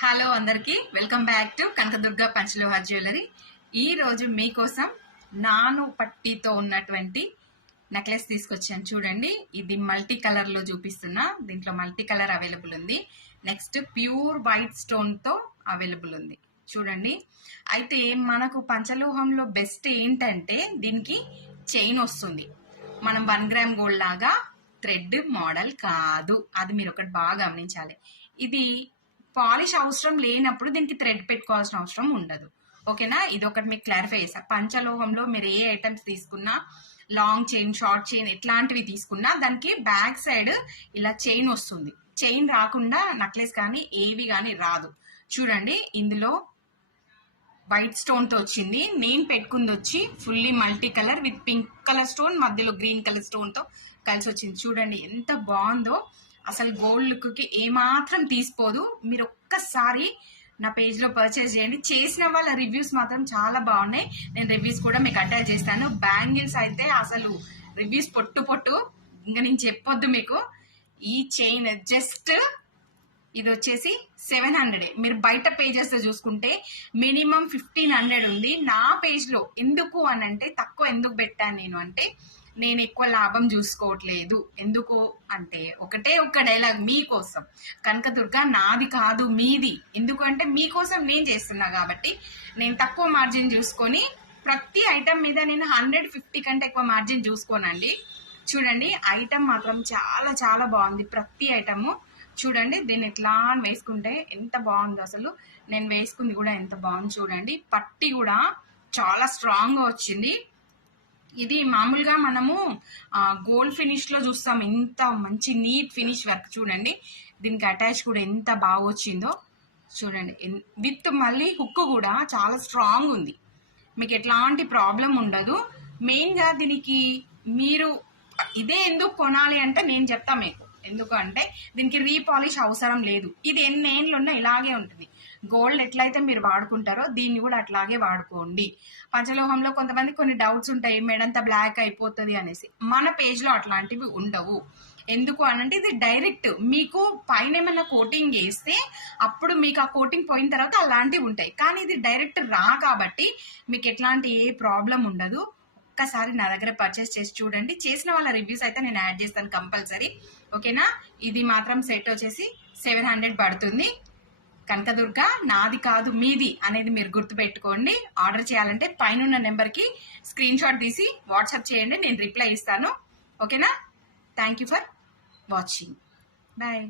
Hello అందరికి welcome back to Kanakadurga Panchaloha jewellery. ఈ రోజు మీకోసం నాను పట్టీతో ఉన్నటువంటి నెక్లెస్ తీసుకొచ్చాను. చూడండి, ఇది మల్టీ కలర్ లో చూపిస్తున్నా. దీంట్లో మల్టీ కలర్ అవైలబుల్ ఉంది. నెక్స్ట్ ప్యూర్ వైట్ స్టోన్ తో అవైలబుల్ ఉంది. చూడండి, అయితే మనకు పంచలోహంలో బెస్ట్ ఏంటంటే దీనికి చైన్ వస్తుంది. మనం 1 గ్రామ్ గోల్డ్ లాగా థ్రెడ్ మోడల్ కాదు. అది మీరు ఒకటి బాగా గమనించాలి. ఇది పాలిష్ అవసరం లేనప్పుడు దీనికి థ్రెడ్ పెట్టుకోవాల్సిన అవసరం ఉండదు. ఓకేనా, ఇది ఒకటి మీకు క్లారిఫై చేస్తా. పంచలోహంలో మీరు ఏ ఐటమ్స్ తీసుకున్నా, లాంగ్ చైన్, షార్ట్ చైన్ ఎట్లాంటివి తీసుకున్నా దానికి బ్యాక్ సైడ్ ఇలా చైన్ వస్తుంది. చైన్ రాకుండా నెక్లెస్ కానీ ఏవి కానీ రాదు. చూడండి, ఇందులో వైట్ స్టోన్ తో వచ్చింది. నేను పెట్టుకుంది వచ్చి fully multi colour with pink colour stone, మధ్యలో గ్రీన్ కలర్ స్టోన్ తో కలిసి వచ్చింది. చూడండి ఎంత బాగుందో. అసలు గోల్డ్ లుక్ కి ఏమాత్రం తీసిపోదు. మీరు ఒక్కసారి నా పేజ్ లో పర్చేస్ చేయండి. చేసిన వాళ్ళ రివ్యూస్ మాత్రం చాలా బాగున్నాయి. నేను రివ్యూస్ కూడా మీకు అటాచ్ చేస్తాను. బ్యాంగిల్స్ అయితే అసలు రివ్యూస్ పొట్టు ఇంకా నేను చెప్పొద్దు మీకు. ఈ చైన్ జస్ట్ ఇది వచ్చేసి 700. మీరు బయట పేజెస్ లో చూసుకుంటే మినిమం 1500 ఉంది. నా పేజ్ లో ఎందుకు అని అంటే, తక్కువ ఎందుకు పెట్టాను నేను అంటే, నేను ఎక్కువ లాభం చూసుకోవట్లేదు. ఎందుకు అంటే ఒకటే ఒక్క డైలాగ్ మీకోసం, కనకదుర్గ నాది కాదు మీది. ఎందుకంటే మీకోసం నేను చేస్తున్నా కాబట్టి నేను తక్కువ మార్జిన్ చూసుకొని ప్రతి ఐటమ్ మీద నేను 150 కంటే ఎక్కువ మార్జిన్ చూసుకోనండి. చూడండి, ఐటమ్ మాత్రం చాలా చాలా బాగుంది. ప్రతి ఐటమ్ చూడండి, దీన్ని ఎట్లా వేసుకుంటే ఎంత బాగుందో. అసలు నేను వేసుకుంది కూడా ఎంత బాగుంది. చూడండి, పట్టి కూడా చాలా స్ట్రాంగ్ గా వచ్చింది. ఇది మామూలుగా మనము గోల్డ్ ఫినిష్ లో చూస్తాం, ఎంత మంచి నీట్ ఫినిష్ వర్క్. చూడండి, దీనికి అటాచ్ కూడా ఎంత బాగా వచ్చిందో. చూడండి, విత్ మళ్ళీ హుక్ కూడా చాలా స్ట్రాంగ్ ఉంది. మీకు ఎట్లాంటి ప్రాబ్లం ఉండదు. మెయిన్ గా దీనికి మీరు ఇదే ఎందుకు కొనాలి అంటే నేను చెప్తా మీకు. ఎందుకు అంటే దీనికి రీపాలిష్ అవసరం లేదు. ఇది ఎన్ని ఏళ్ళున్నా ఇలాగే ఉంటుంది. గోల్డ్ ఎట్లయితే మీరు వాడుకుంటారో దీన్ని కూడా అట్లాగే వాడుకోండి. పంచలోహంలో కొంతమంది కొన్ని డౌట్స్ ఉంటాయి, మెడంతా బ్లాక్ అయిపోతుంది అనేసి. మన పేజ్ లో అట్లాంటివి ఉండవు. ఎందుకు అనంటే ఇది డైరెక్ట్ మీకు పైన ఏమైనా కోటింగ్ వేస్తే అప్పుడు మీకు ఆ కోటింగ్ పోయిన తర్వాత అలాంటివి ఉంటాయి. కానీ ఇది డైరెక్ట్ రా కాబట్టి మీకు ఎట్లాంటి ఏ ప్రాబ్లం ఉండదు. ఒక్కసారి నా దగ్గర పర్చేస్ చేసి చూడండి. చేసిన వాళ్ళ రివ్యూస్ అయితే నేను యాడ్ చేస్తాను కంపల్సరీ. ఓకేనా, ఇది మాత్రం సెట్ వచ్చేసి 700 పడుతుంది. కనకదుర్గ నాది కాదు మీది అనేది మీరు గుర్తుపెట్టుకోండి. ఆర్డర్ చేయాలంటే పైన నెంబర్ కి స్క్రీన్ షాట్ తీసి వాట్సాప్ చేయండి, నేను రిప్లై ఇస్తాను. ఓకేనా, thank you for watching. Bye.